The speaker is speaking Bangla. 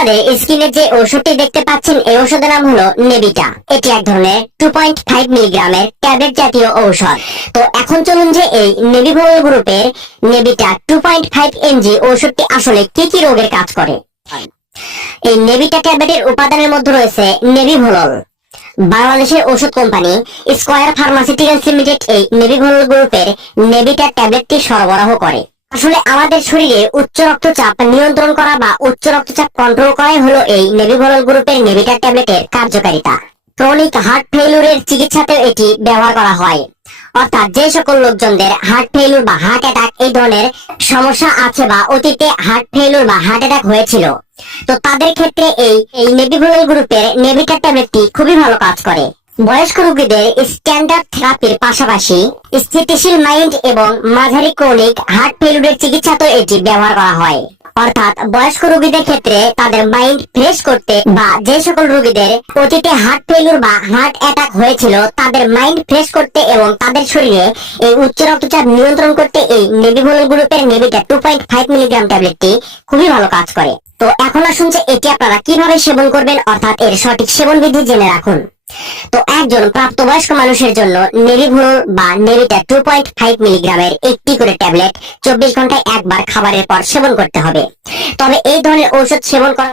আপনাদের স্ক্রিনে যে ওষুধটি দেখতে পাচ্ছেন এই ওষুধের নাম হলো নেভিটা। এটি এক ধরনের 2.5 মিলিগ্রামের ট্যাবলেট জাতীয় ঔষধ। তো এখন চলুন যে এই নেভিভোল গ্রুপের নেভিটা 2.5 এমজি ওষুধটি আসলে কি কি রোগের কাজ করে। এই নেভিটা ট্যাবলেটের উপাদানের মধ্যে রয়েছে নেভিভোলল। বাংলাদেশের ওষুধ কোম্পানি স্কয়ার ফার্মাসিউটিক্যালস লিমিটেড এই নেভিভোলল গ্রুপের নেভিটা ট্যাবলেটটি সরবরাহ করে। আসলে আমাদের শরীরে উচ্চ রক্তচাপ নিয়ন্ত্রণ করা বা উচ্চ রক্তচাপ কন্ট্রোল করাই হলো এই নেভিভোলল গ্রুপের নেভিটা ট্যাবলেটের কার্যকারিতা। ক্রনিক হার্ট ফেইলিউরের চিকিৎসাতেও এটি ব্যবহার করা হয়। অর্থাৎ যে সকল লোকজনদের হার্ট ফেইলিউর বা হার্ট অ্যাটাক এই ধরনের সমস্যা আছে বা অতীতে হার্ট ফেইলিউর বা হার্ট অ্যাটাক হয়েছিল, তো তাদের ক্ষেত্রে এই নেভিভোলল গ্রুপের নেভিটা ট্যাবলেটটি খুবই ভালো কাজ করে। বয়স্ক রোগীদের স্ট্যান্ডার্ড থেরাপির পাশাপাশি স্থিতিশীল মাইন্ড এবং মাঝারি ক্রনিক হার্ট ফেইলিউরের চিকিৎসাতেও এটি ব্যবহার করা হয়। অর্থাৎ বয়স্ক রোগীদের ক্ষেত্রে তাদের মাইন্ড ফ্রেশ করতে বা যে সকল রোগীদের অতীতে হার্ট ফেইলিউর বা হার্ট অ্যাটাক হয়েছিল তাদের মাইন্ড ফ্রেশ করতে এবং তাদের শরীরে এই উচ্চ রক্তচাপ নিয়ন্ত্রণ করতে এই নেভিভোলল গ্রুপের নেভিটা 2.5 মিলিগ্রাম ট্যাবলেটটি খুবই ভালো কাজ করে। তো এখন আসুন যে এটি আপনারা কিভাবে সেবন করবেন, অর্থাৎ এর সঠিক সেবন বিধি জেনে রাখুন। তো একজন প্রাপ্তবয়স্ক মানুষের জন্য নেভিভোলল বা নেভিটা 2.5 মিলিগ্রামের একটি করে ট্যাবলেট 24 ঘন্টায় একবার খাবারের পর সেবন করতে হবে। তবে এই ধরনের ঔষধ সেবন করা